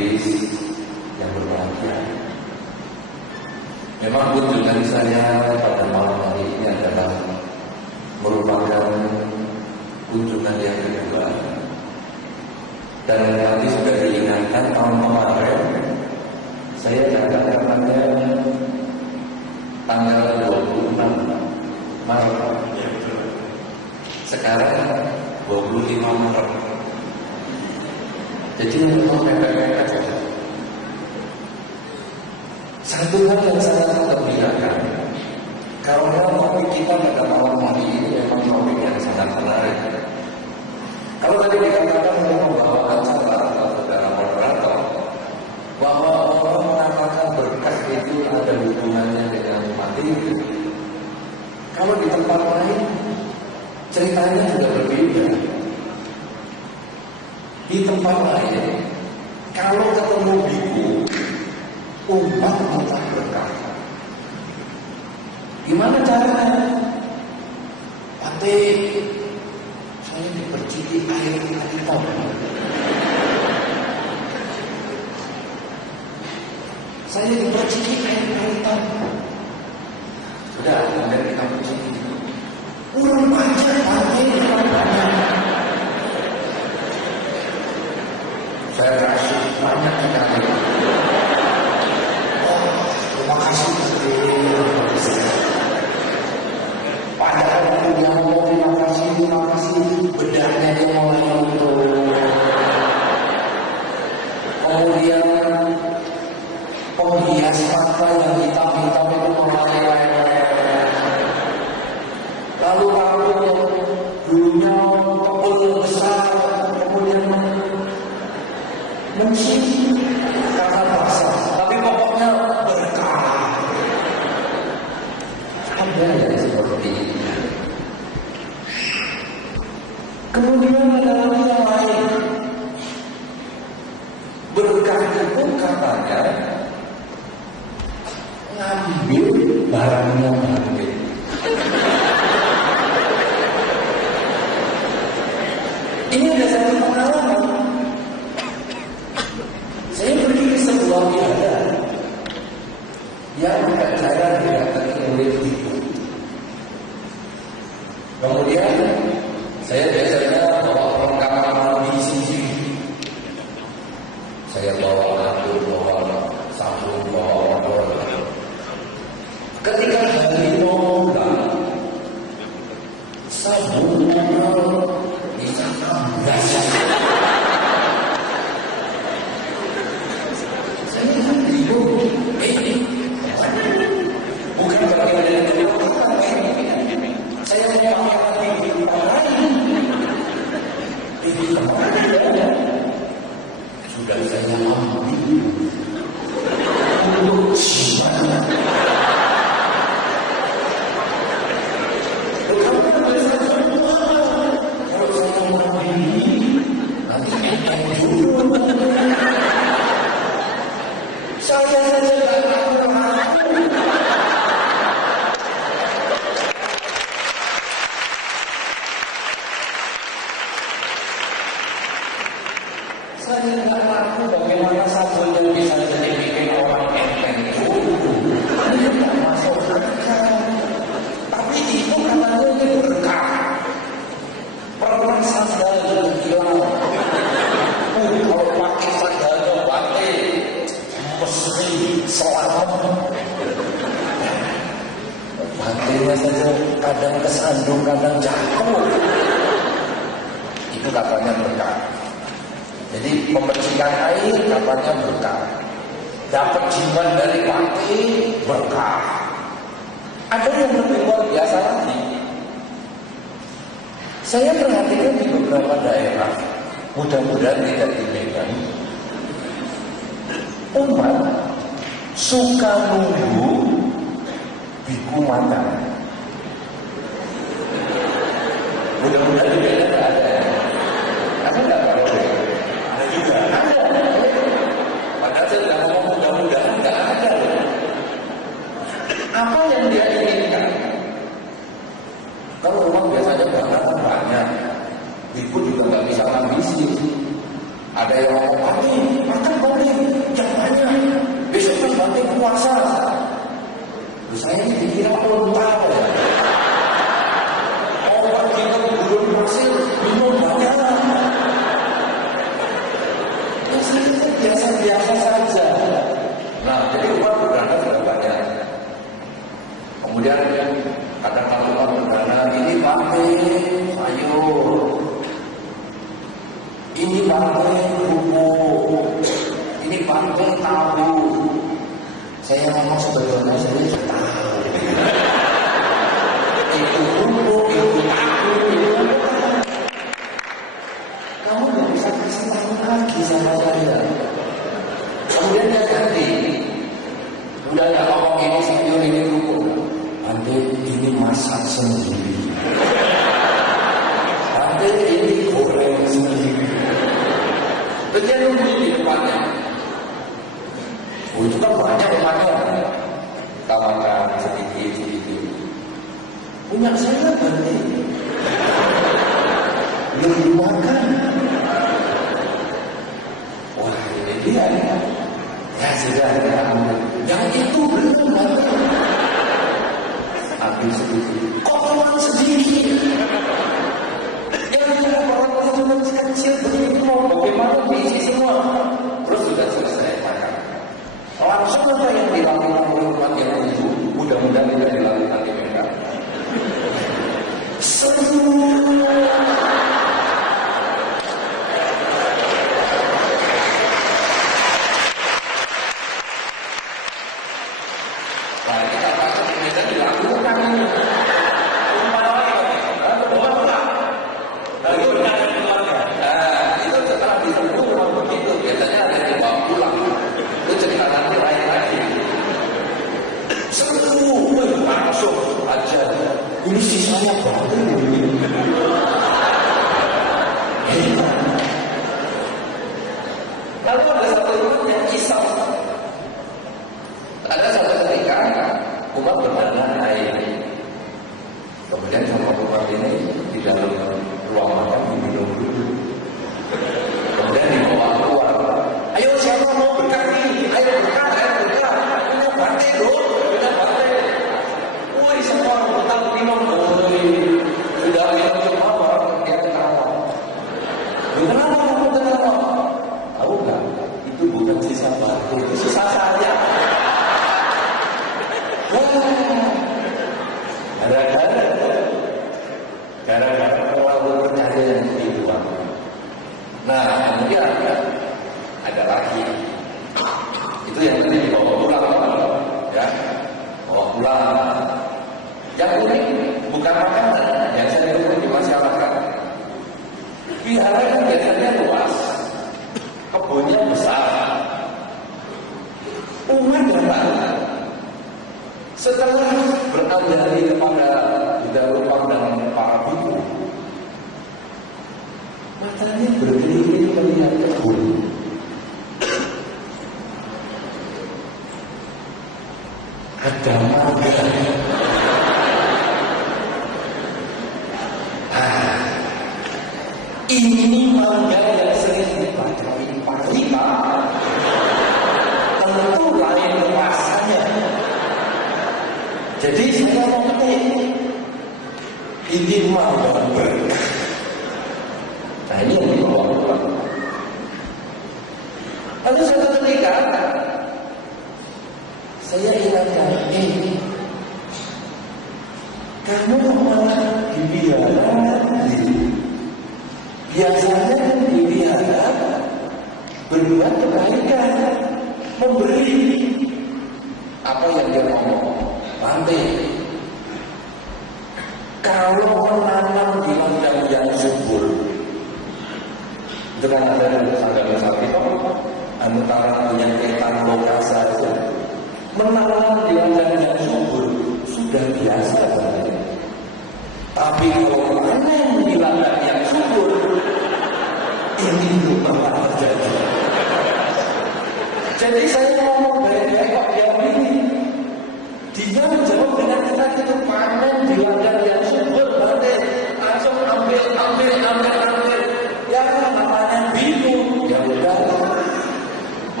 gadis yang berbahagia. Memang kunjungan saya pada malam hari ini adalah merupakan kunjungan yang kedua. Dan tadi sudah diingatkan tahun kemarin saya datang pada tanggal 26 Maret. Sekarang 25 Maret. Jadi memang mepet-mepet saja. Satu hal yang sangat menggembirakan, karena topik kita pada malam hari ini memang topik yang sangat menarik. Kalau tadi dikatakan saya membawakan saudara moderator bahwa orang mengatakan berkah itu ada hubungannya dengan materi. Kalau di tempat lain ceritanya juga berbeda. Di tempat lain, kalau ketemu biku, umat mutlak berkah. Gimana caranya? Pate, saya diperciki air hitam. Saya diperciki air hitam. Sudah, kemudian kita perciki. Urun aja, pate, banyak. Saya kasih banyak sekali. Terima kasih sekali. Padahal dia ngomong terima kasih, bedahnya dia mulai luntur. Kemudian penghias mata yang hitam-hitam itu mulai lalu rambut yang dulunya tebal besar kemudian menciri karena basah, tapi pokoknya berkah. Ada yang seperti ini. Kemudian ada lagi yang lain. Berkah itu katanya ngambil barangnya ngambil. Ini ada satu pengalaman. Saya pergi ke sebuah wihara yang jarang didatangi oleh ibu. Kemudian saya biasanya bawa perlengkapan mandi sendiri. Saya bawa atur, bawa sabun, bawa odol. Ketika hari mau pulang, sabun odol bisa amblas. Bukan bagian dari otak saya punya otak di tempat lain. Di tempat lain sudah saya ambil untuk gimana? Kalau saya mau ini nanti saya saja tidak tahu. Saya tidak tahu bagaimana sabun yang bisa jadi bikin orang enteng itu. Ini tidak masuk akal. Tapi itu katanya ini berkah. Pernah sandal hilang. Kalau pakai sandal pakai mesti selamat. Hatinya saja kadang kesandung, kadang jatuh. Itu katanya berkah. Jadi pembersihan air katanya berkah. Dapat jimat dari pantai berkah. Ada yang lebih luar biasa lagi. Saya perhatikan di beberapa daerah, mudah-mudahan tidak di Medan, umat suka nunggu biku matang. Mudah-mudahan di Medan tidak ada ya. Ada nggak kalau ada juga? Ada. Padahal saya tidak ngomong mudah-mudahan tidak ada. Apa yang dia inginkan? Kalau rumah biasanya barang banyak, biku juga nggak bisa ngambisi. Ada yang ngomong makan boleh. puasa. Saya ini dikira unta ya. Obat kita belum hasil, minum banyak. Ya saya biasa-biasa saja. Nah, jadi umat berdana sudah banyak. Kemudian kata-kata umat berdana, ini pakai sayur, ini pakai bubuk, ini pakai tahu. Saya ngomong sebetulnya saya sudah tahu. Itu bubuk, itu tahu, kamu nggak bisa kasih tahu lagi sama saya. Kemudian dia ganti. Udah nggak ngomong ini sayur, ini bubuk. Ande ini masak sendiri. Ande ini goreng sendiri. Dia nunggu di depannya. Oh, itu kan banyak umatnya. Kita makan sedikit. Punya saya ganti. Belum makan. Wah, ini dia. Ya sudah, yang itu belum ganti. Ambil sedikit. Kok cuma sedikit? Yang tidak orang cuma kecil begitu. Bagaimana diisi semua? Terus sudah selesai makan. Langsung apa yang dilakukan oleh umat yang itu? Mudah-mudahan tidak dilakukan di mereka. Semua. Ini sisanya baru. Lalu ada satu umat yang kisah. Ada satu ketika umat berdana air. Kemudian sama umat ini di dalam ruang makan diminum dulu. Kemudian dibawa keluar. Ayo siapa mau berkat ini? Ayo berkat, punya batik dong, punya batik. Woi semua berkat minum. Sudah minum apa? Dia ketawa. Kenapa kamu ketawa? Tahu nggak? Itu bukan sisa batik, itu sisa saya. Gara-gara terlalu percaya yang itu. Nah, kemudian ada lagi. Itu yang tadi dibawa pulang, ya, bawa pulang. Yang unik bukan makanan yang saya temui di masyarakat. Wihara yang biasanya luas, kebunnya besar. Umat datang. Setelah berandali kepada Buddha dan para biku, matanya berkeliling melihat kebun. Ada mangga. Ini mangga yang sering dipakai Panglima. Tentu lain rasanya. Jadi saya mau petik. Ini mangga berkah. Nah ini yang dibawa pulang. Lalu suatu ketika saya ingatkan, kamu malah dibiarkan biasanya dibiarkan berbuat kebaikan, memberi. Apa yang dia ngomong? Nanti kalau menanam di ladang yang subur, itu kan ada Nusa Pito, antara punya ketan lokasa saja. Menanam di ladang yang subur sudah biasa saja. Tapi kalau panen di ladang yang subur, ini belum pernah terjadi. Jadi saya ngomong dari Pak yang ini, dia menjawab dengan kita itu panen di ladang yang subur, berarti langsung ambil. Ya namanya bingung, ya udah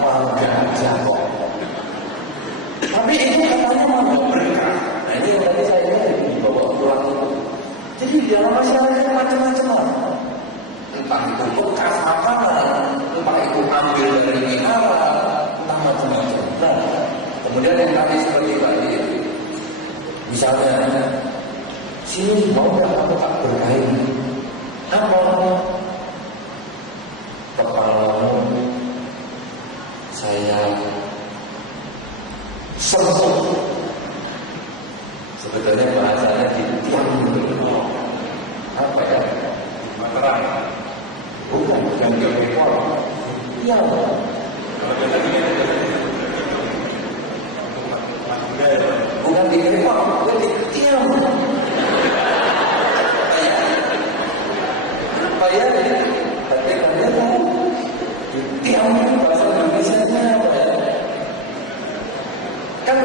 mangga aja kok. Iya, masyarakat macam-macam. Entah itu bekas makanan, entah itu ambil dari minara, entah macam-macam. Nah, kemudian yang tadi seperti tadi, misalnya, sini mau nggak aku tak berkain? Apa? Kepalamu saya sentuh. Sebetulnya bahasanya di tiang apa ya? Materai. Bukan yang di ekor. Iya. Bukan di ekor, bukan di tiang. Apa ya? Berarti kalian tahu tiang itu bahasa Indonesia-nya apa ya? Kan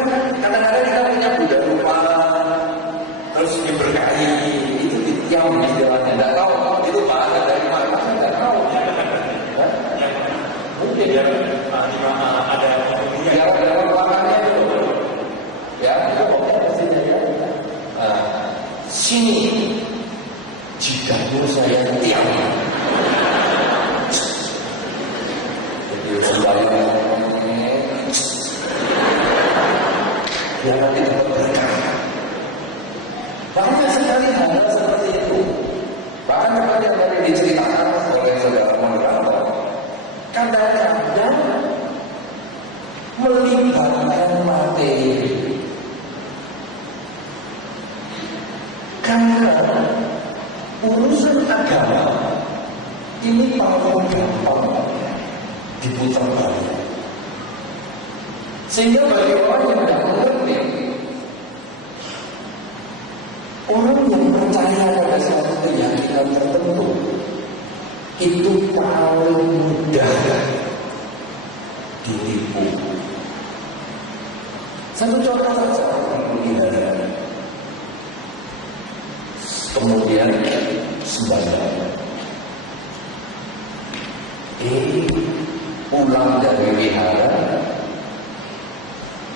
kadang-kadang kita punya budaya lupa, terus diberkahi, itu tiang istilahnya, tidak tahu itu bahasa dari mana, tidak tahu. Mungkin ya, di mana ada belakangnya itu, ya, itu pokoknya pastinya ya. Sini, jika saya tiang, jadi sembahyang. Yang nanti dapat berkah. Banyak sekali hal seperti itu. Bahkan seperti yang tadi diceritakan oleh saudara Mondrato, kadang-kadang melibatkan materi. Karena urusan agama ini paling gampang diputar balik. Sehingga bagi orang yang tidak mengerti, orang yang percaya pada suatu keyakinan tertentu itu paling mudah ditipu. Satu contoh saja, kemudian sembahyang. Pulang dari wihara,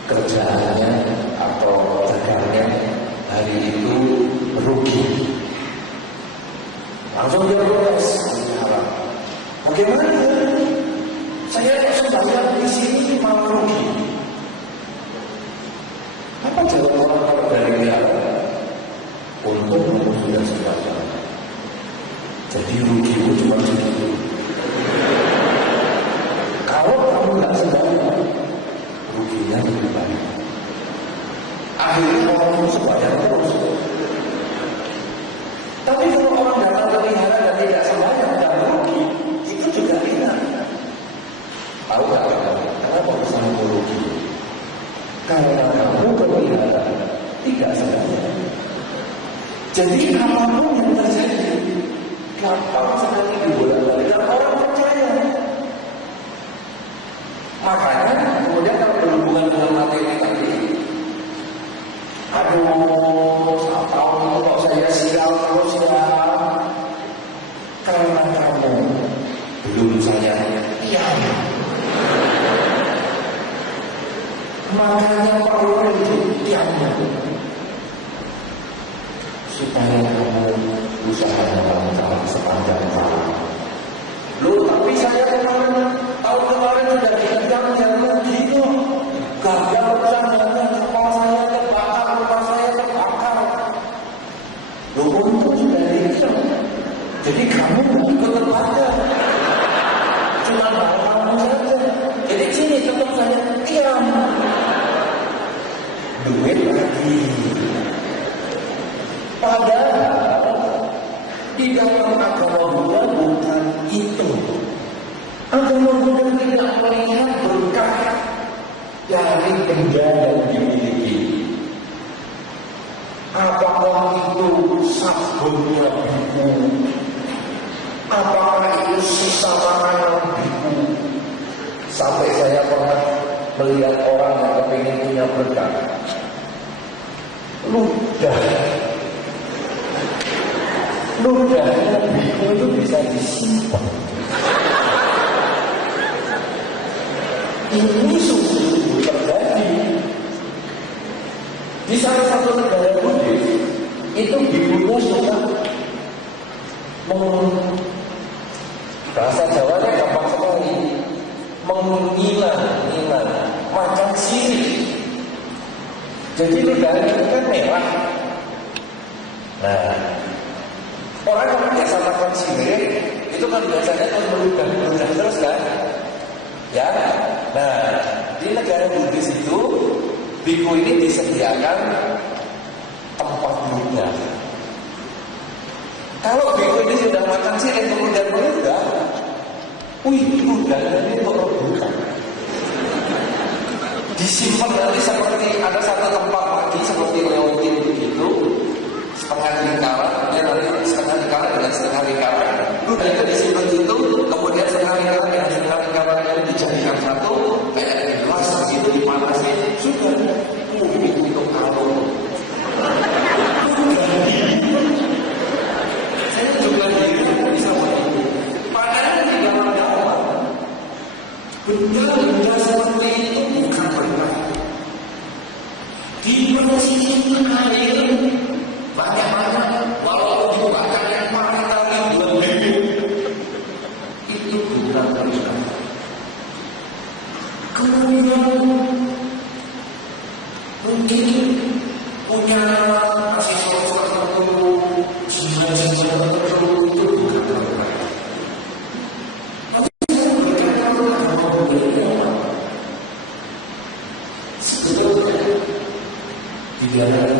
kerjaannya atau dagangnya hari itu rugi. Langsung dia protes. Bagaimana? Saya sembahyang di sini malah rugi. Apa jawab orang dari dia? Untung kamu sudah sembahyang. Jadi rugimu cuma segitu. Kalau kamu nggak sembahyang, ruginya lebih banyak. Akhirnya orang sembahyang terus. Tapi kalau orang datang ke wihara dan tidak sembahyang dan rugi, itu juga ringan. Tahu nggak kenapa bisa merugi? Karena kamu ke wihara tidak sembahyang. Jadi apapun yang terjadi, gampang sekali dibolak-balik dan orang percaya. Makanya kemudian kalau berhubungan dengan materi tadi, aduh, kok saya sial terus ya, karena kamu belum saya tiang. Makanya perlu itu tiangnya, supaya kamu usaha lancar sepanjang tahun. Loh, tapi saya tahun kemarin sudah diundang yang begitu, gagal usahanya, kepala saya terbakar, rumah saya terbakar. Loh, untung sudah diundang. Jadi kamu nggak ikut terbakar, cuma kamu saja. Jadi sini tetap saya diam. Duit lagi. Padahal di dalam agama Buddha bukan itu. Agama Buddha tidak melihat berkah dari benda yang dimiliki. Apakah itu sabunnya biku? Apakah itu sisa makanan biku? Sampai saya pernah melihat orang yang kepingin punya berkah. Ludahnya biku itu bisa disimpan. Ini sungguh-sungguh terjadi. Di salah satu negara Buddhis, itu bikunya suka bahasa Jawanya gampang sekali, menghina, macam sirik. Jadi ludahnya itu kan merah. Nah, orang yang biasa makan sirik itu kan biasanya kan meludah terus kan, ya. Nah, di negara Buddhis itu biku ini disediakan tempat ludah. Kalau biku ini sudah makan sirik kemudian meludah, ludahnya ini bukan disimpan nanti seperti ada satu tempat lagi seperti leontin begitu, setengah lingkaran, ya nanti setengah lingkaran dengan setengah lingkaran, ludah itu disimpan itu, kemudian setengah lingkaran dengan setengah lingkaran itu dijadikan satu, kayak di gelas begitu dipanasin, sudah, itu kalau saya juga bisa begitu, padahal di dalam benda seperti itu bukan benar. Dibersihin air banyak-banyak, walaupun dibakar yang paling kali buat bebek, itu bukan benar. Kemudian mungkin punya siswa tertentu, jiwa-jiwa tertentu itu bukan benar. Tidak ada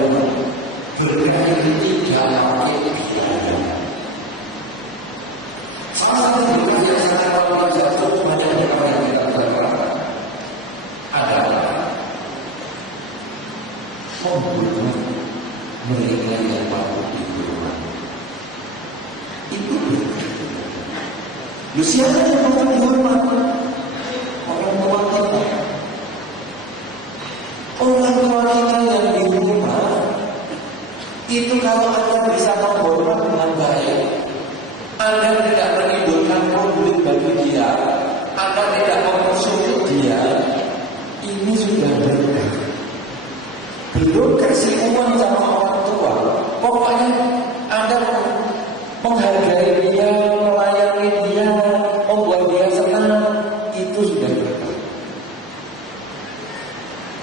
berkali tidak pakai pidana. Salah satu berkali yang sangat wajar banyak orang yang tidak berkata adalah membunuh mereka yang mampu dibunuh. Itu lu siapa yang mampu dihormat? Orang tua kita. Orang tua kita yang di rumah itu kalau Anda bisa menghormat dengan baik, Anda tidak menimbulkan konflik bagi dia, Anda tidak mempersulit dia, ini sudah berkah. Belum kasih uang sama orang tua, pokoknya Anda menghargai dia, melayani dia, membuat dia senang, itu sudah berkah.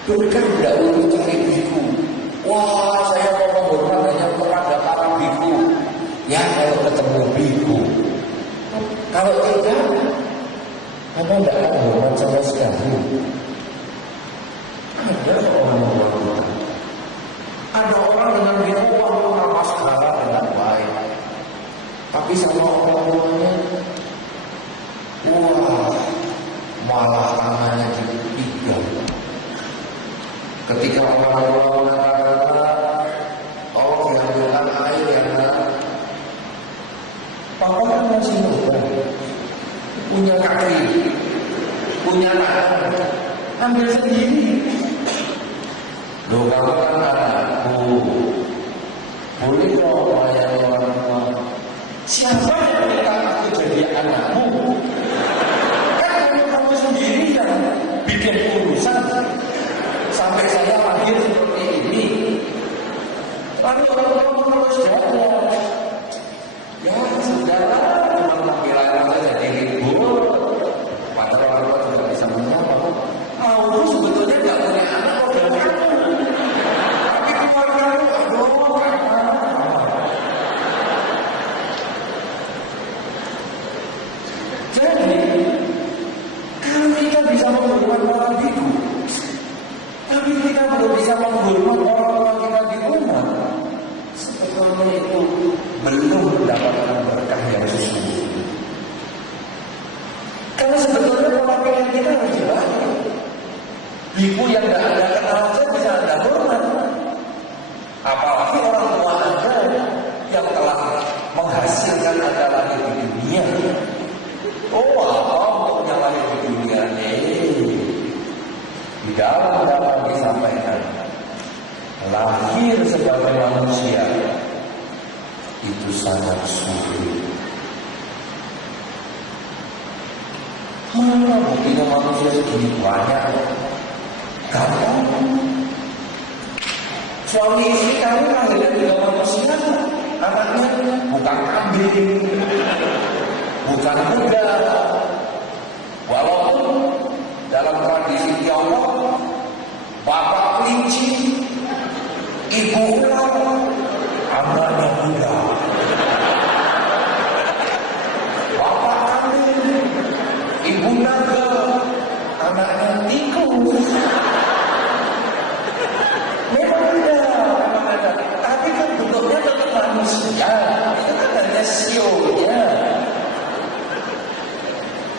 Berkah tidak untuk cari biku. Wah, saya mau menghormat hanya kepada para biku. Ya, kalau ketemu biku. Kalau tidak, Anda tidak akan hormat sama sekali. Ada orang-orang, ada orang dengan biku nama segala dengan baik, tapi sama orang tuanya, wah, malah tangannya dipegang. Ketika orang tua mengatakan, oh diambilkan air ya nak, papa kan masih muda, punya kaki, punya tangan, ambil sendiri. Loh kamu kan anakku, boleh dong melayani orang tua. Siapa yang minta aku jadi anakmu? Kan kamu sendiri yang bikin urusan sampai saya lahir seperti ini. Lalu orang tua terus jawab, ya sudahlah, cuma tampilan saja jadi ribut. Padahal orang tua juga bisa menjawab, aku sebetulnya tidak punya anak kok dari kamu, tapi keluarga lu aduh jadi kalau kita bisa menghormat para biku, tapi kita belum bisa menghormat orang tua kita di rumah, sebetulnya itu belum mendapatkan berkah yang sesungguhnya. Karena sebetulnya pola pikir kita harus dibalik. Ibu yang tidak ada kenal saja bisa Anda hormat, apalagi orang tua Anda yang telah menghasilkan Anda lahir di dunia. Oh, apa untuk yang lahir di dunia ini? Di dalam disampaikan, lahir sebagai manusia itu sangat sulit. Mana buktinya manusia segini banyak? Gampang. Suami istri kami lahirnya juga manusia. anaknya bukan kambing, bukan kuda. Walaupun dalam tradisi Tiongkok, bapak kelinci, ibu ular, anaknya kuda. Bapak kambing, ibu naga, anaknya tikus. Memang ada. Tapi kan bentuknya tetap manusia. Itu kan hanya sionya.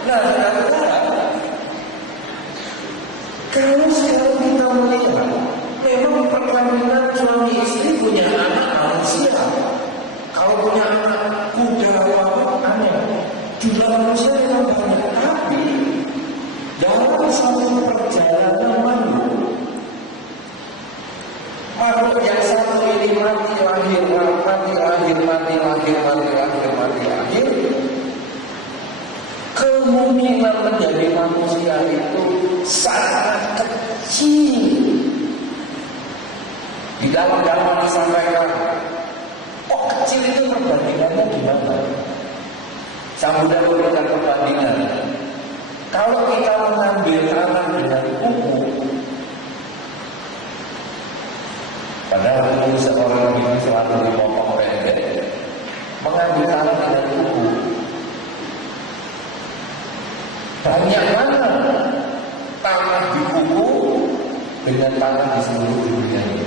Nah, kalau sekarang kita melihat, memang perkawinan suami istri punya anak manusia. Kalau punya anak kuda apa aneh, jumlah manusia yang banyak. Tapi dalam satu perjalanan makhluk yang satu ini mati lahir, kemungkinan menjadi manusia itu sangat kecil. Di dalam Dharma disampaikan, kok kecil itu perbandingannya gimana? Sang Buddha memberikan perbandingan. Kalau kita mengambil tangan dengan kuku, padahal itu seorang ibu selalu dipotong pendek, mengambil tangan dengan kuku, banyak mana tangan di kuku dengan tangan di seluruh dunia ini?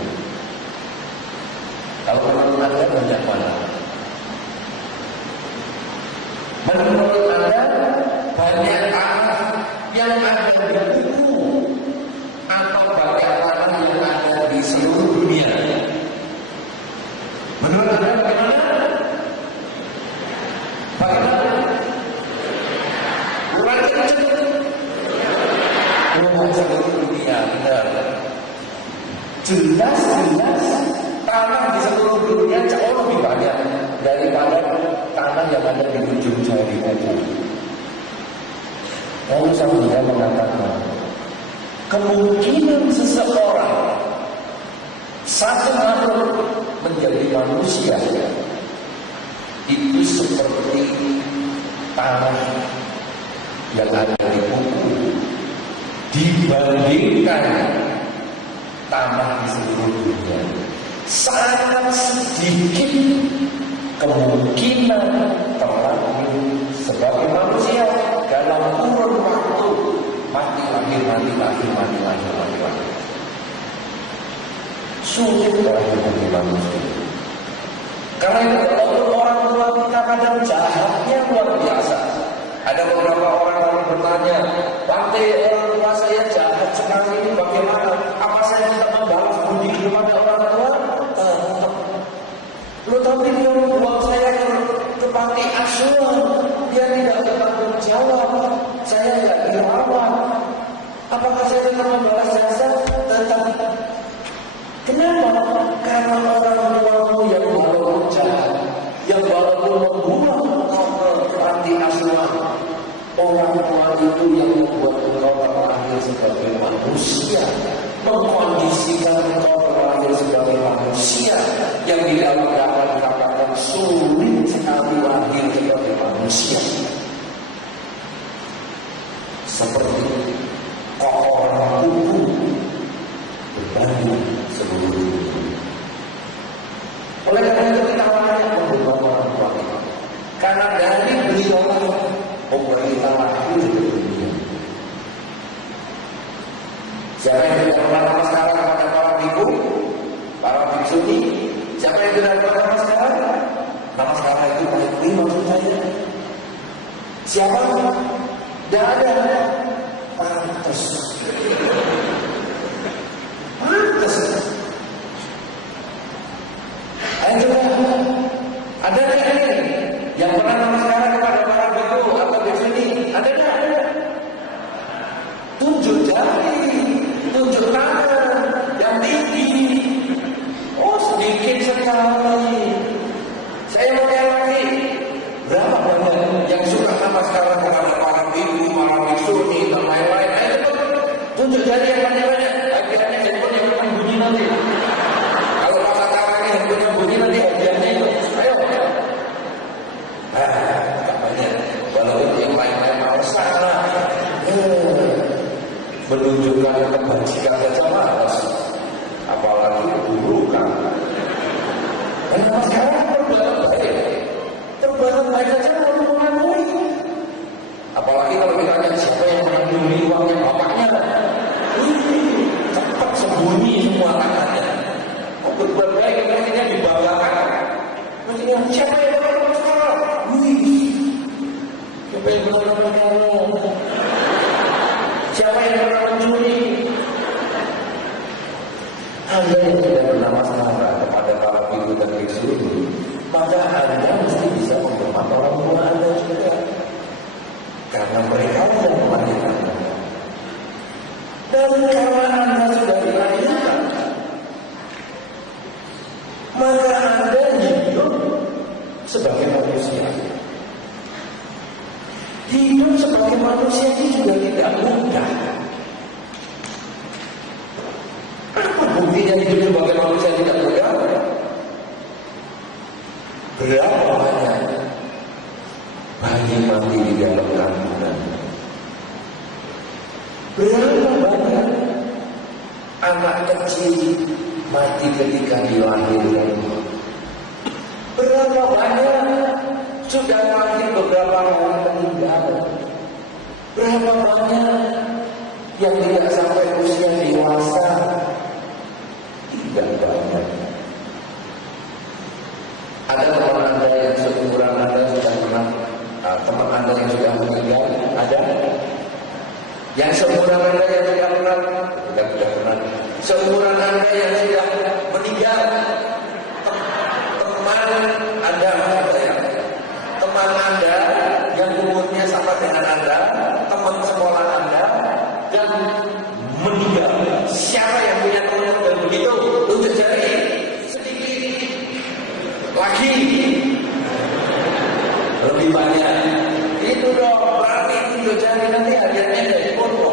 Kalau menurut Anda banyak mana? Menurut Anda banyak tangan yang ada di kuku atau banyak tangan yang ada di seluruh dunia? Menurut Anda bagaimana? Bagaimana? Kurang kencang. Seluruh dunia, benar. Jelas tanah di seluruh dunia jauh lebih banyak daripada tanah yang ada di ujung jari kuku. Lalu Sang Buddha mengatakan, kemungkinan seseorang satu makhluk menjadi manusia itu seperti tanah yang ada di kuku dibandingkan tanah di seluruh dunia. Sangat sedikit kemungkinan terlahir sebagai manusia dalam kurun waktu mati lahir. Sulit terlahir menjadi manusia. Karena itu orang tua kita kadang jahatnya luar biasa. Ada beberapa orang yang bertanya, Bante, orang tua saya jahat sekali ini bagaimana? Apa saya tetap membalas budi kepada orang tua? Tapi dia membuang saya ke panti asuhan, dia tidak bertanggung jawab, saya tidak dirawat. Apakah saya tetap membalas jasa? Tetap. Kenapa? Karena orang tuamu yang walaupun jahat, yang walaupun membuang ke panti asuhan, orang tua itu yang membuat engkau terlahir sebagai manusia, mengkondisikan engkau terlahir sebagai manusia yang tidak dapat dikatakan sulit sekali lahir sebagai manusia. Seperti kokoran kuku berbanding seluruh dunia. Oleh karena itu kita layak membuat orang tua kita, karena dari beliau membuat kita lahir di dunia. Siapa yang tidak pernah namaskara kepada para biku, para biksuti? Siapa yang tidak pernah namaskara? Namaskara itu baik maksud saya. Siapa? Tidak ada. Pantas. Ayo coba. Adakah ini yang pernah namaskara kepada para biku atau biksuti? Adakah? Tunjuk jari, tunjuk tangan yang tinggi. Oh, sedikit sekali. Saya mau lagi. Berapa banyak yang suka namaskara kepada para biku, para biksuni, dan lain-lain? Ayo tunjuk jari yang banyak-banyak. Akhirnya handphone yang akan bunyi nanti. Kalau pasang tangannya handphone yang bunyi nanti hadiahnya itu. Ayo menunjukkan kebajikan saja malas, apalagi keburukan. Dan sekarang perbuatan baik saja mau mengakui. Apalagi kalau ditanya siapa yang mengambil uangnya bapaknya, cepat sembunyi semua tangannya. Kok berbuat baik mestinya dibanggakan, mestinya siapa yang mengambil sekarang? Siapa yang benar-benar menolong? Siapa yang pernah mencuri? Anda yang tidak pernah marah kepada para biku dan biksu ini, maka Anda mesti bisa menghormat orang tua Anda juga, karena mereka yang melahirkan Anda. Dan karena Anda sudah dilahirkan, maka Anda hidup sebagai manusia. Hidup sebagai manusia itu juga tidak mudah. Apa buktinya hidup sebagai manusia tidak mudah? Berapa banyak bayi mati di dalam kandungan? Berapa banyak anak kecil mati ketika dilahirkan? Berapa banyak sudah mati beberapa hari meninggal? Berapa banyak yang tidak sampai usia dewasa? Tidak banyak. Ada teman Anda yang seumuran Anda sudah pernah, teman Anda yang sudah meninggal? Ada? Yang seumuran Anda yang sudah pernah? Sudah pernah. Seumuran Anda yang sudah meninggal? Teman Anda, teman Anda yang umurnya sama dengan Anda, teman sekolah Anda yang meninggal. Siapa yang punya teman dan begitu? Tunjuk jari. Sedikit lagi. Lebih banyak. Itu dong. Berarti tunjuk jari, nanti hadiahnya dari foto.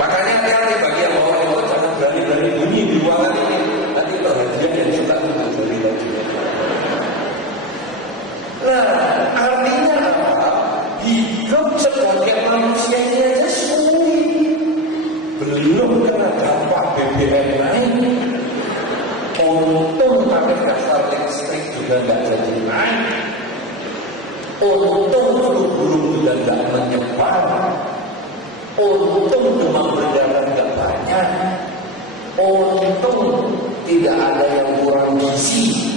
Makanya hati-hati bagi yang bawa jangan berani-berani bunyi di ruangan ini. Nanti hadiah yang suka tunjuk jari lagi. Nah, artinya apa? Hidup sebagai manusia ini aja sulit. Belum kena dampak BBM naik, untung pakai daftar listrik juga nggak jadi naik, untung burung-burung juga nggak menyebar, untung demam berdarah nggak banyak, untung tidak ada yang kurang gizi.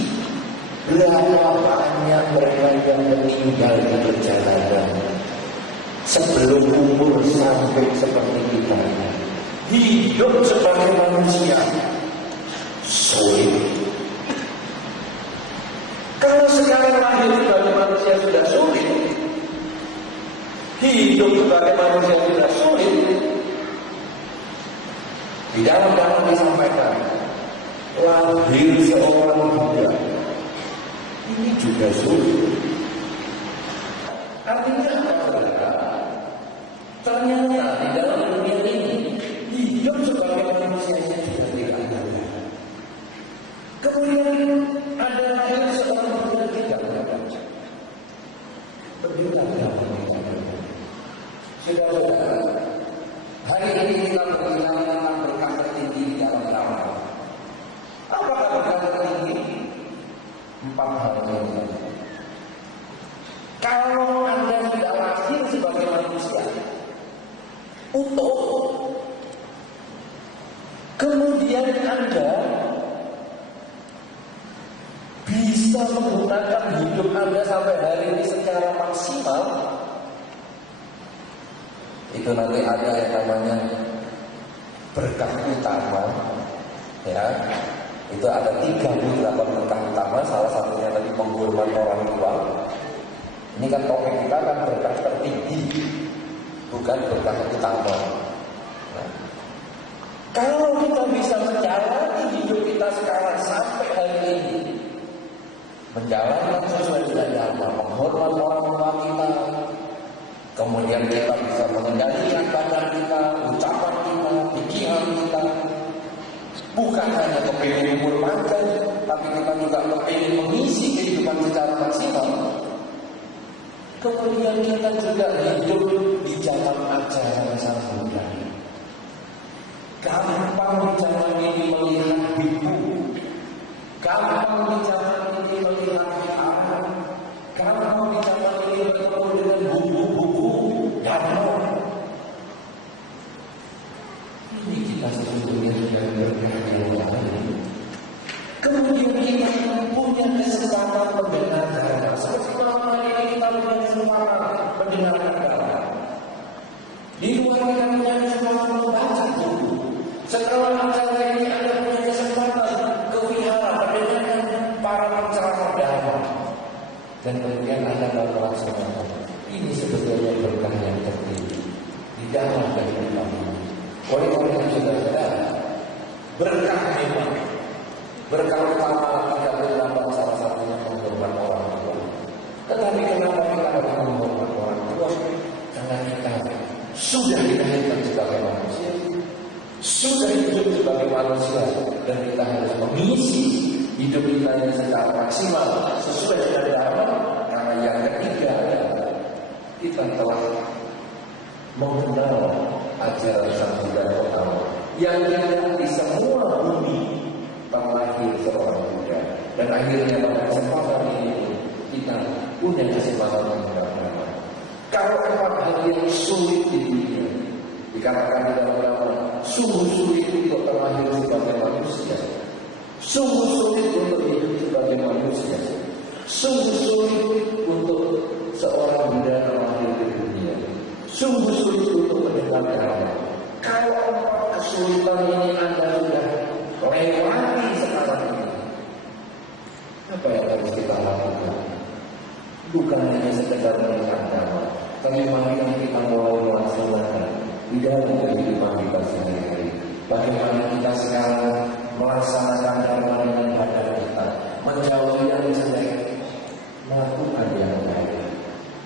Berapa banyak mereka yang meninggal di perjalanan sebelum umur sampai seperti kita. Hidup sebagai manusia sulit. Kalau sekarang lahir sebagai manusia sudah sulit, hidup sebagai manusia sudah sulit, di dalam disampaikan lahir seorang budak ini juga sulit. Artinya apa? Ternyata di dalam dunia ini hidup sebagai manusia juga tidak ada. Kemudian ada lahir seorang budak tidak ada. Berbeda dalam saudara, hari ini kita berbicara berkah tertinggi di dalam agama. Apakah berkah tertinggi? 4 hal ini. Kalau Anda tidak lahir sebagai manusia utuh, kemudian Anda bisa menggunakan hidup Anda sampai hari ini secara maksimal, itu nanti ada yang namanya berkah utama, ya. Itu ada 38 berkah utama. Salah satunya tadi menghormati orang tua. Ini kan topik kita kan berkah tertinggi, bukan berkah utama. Nah, kalau kita bisa menjalani hidup kita sekarang sampai hari ini, menjalankan sesuai dengan agama, menghormati orang tua kita, kemudian kita bisa mengendalikan badan kita, ucapan kita, pikiran kita. Bukan hanya kepingin umur panjang, tapi kita juga kepingin mengisi kehidupan secara maksimal. Kemudian kita juga hidup di jalan ajaran Sang Buddha. gampang di zaman ini melihat bibu, gampang di zaman ini melihat anak, gampang di zaman ini bertemu dengan buku-buku danau. Ini kita sebetulnya sudah berkah yang lain. Kemudian kita punya kesempatan mendengarkan. Seperti malam hari ini kita punya kesempatan mendengarkan kabar. Di luar kita punya kesempatan membaca buku. Setelah acara ini Anda punya kesempatan ke wihara mendengarkan para penceramah dakwah. Dan kemudian Anda melaksanakan. Ini sebetulnya berkah yang tertinggi di dalam kehidupan ini. Oleh karena itu saudara, berkah memang. Berkah utama tidak berdampak salah satunya menghormat orang tua. Tetapi kenapa kita harus menghormat orang tua? Karena kita sudah dilahirkan sebagai manusia, sudah hidup sebagai manusia, dan kita harus mengisi hidup kita yang secara maksimal sesuai dengan dharma. Karena yang ketiga adalah kita telah mengenal ajaran Sang Buddha pertama yang ada di semua bumi. Terlahir seorang muda, dan akhirnya pada kesempatan ini kita punya kesempatan mendengarkan. Kalau empat hal yang sulit di dunia dikatakan di dalam agama, sungguh sulit untuk terlahir sebagai manusia, sungguh sulit untuk hidup sebagai manusia, sungguh sulit untuk seorang muda terlahir di dunia, sungguh sulit untuk mendengarkan. Kalau empat kesulitan ini Anda sudah lewati sekarang ini, apa yang harus kita lakukan? Bukan hanya sekedar mendengar, tapi mari kita mulai melaksanakan di dalam kehidupan kita sehari-hari. Bagaimana kita sekarang melaksanakan dengan badan kita, menjauhi yang jelek, melakukan yang baik.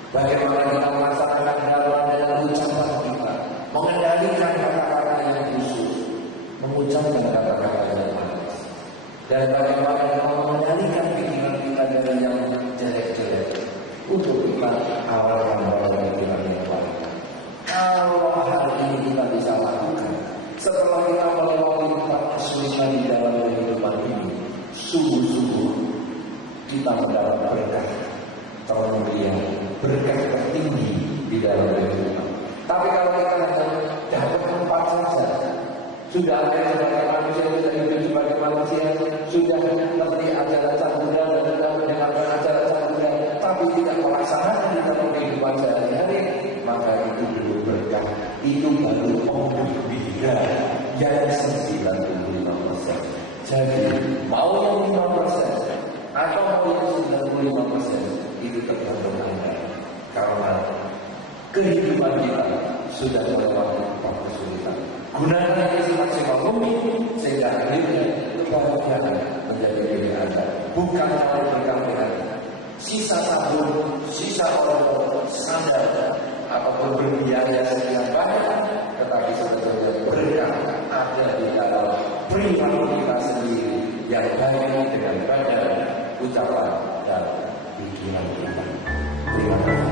Bagaimana kita melaksanakan dalam ucapan kita, mengendalikan kata-kata yang khusus, mengucapkan kata-kata yang manis, dan bagaimana kita mengendalikan pikiran kita dengan yang jelek-jelek untuk kita awal-awal pikiran yang baik. Kalau hal ini kita bisa lakukan setelah kita melewati empat kesulitan di dalam kehidupan ini, sungguh-sungguh kita mendapat berkah termulia, berkah tertinggi di dalam kehidupan. Tapi kalau kita hanya dapat empat saja, sudah ada sebagai manusia, sudah hidup sebagai manusia, sudah mengerti ajaran Sang Buddha dan sudah mendengarkan ajaran Sang Buddha, tapi tidak melaksanakan di dalam kehidupan sehari-hari, maka itu belum berkah. Itu baru pembeda yang 95%. Jadi mau yang 5% atau mau yang 95% itu tergantung Anda. Karena kehidupan kita sudah melewati empat kesulitan. Gunakan ini semaksimal mungkin sehingga akhirnya kebahagiaan menjadi milik Anda, bukan hal berkah. Sisa sabun, sisa rokok, sandal, apapun berbiaya sekian banyak, tetapi sebetulnya berkah ada di dalam perilaku kita sendiri yang baik dengan badan, ucapan, dan pikiran kita. Terima kasih.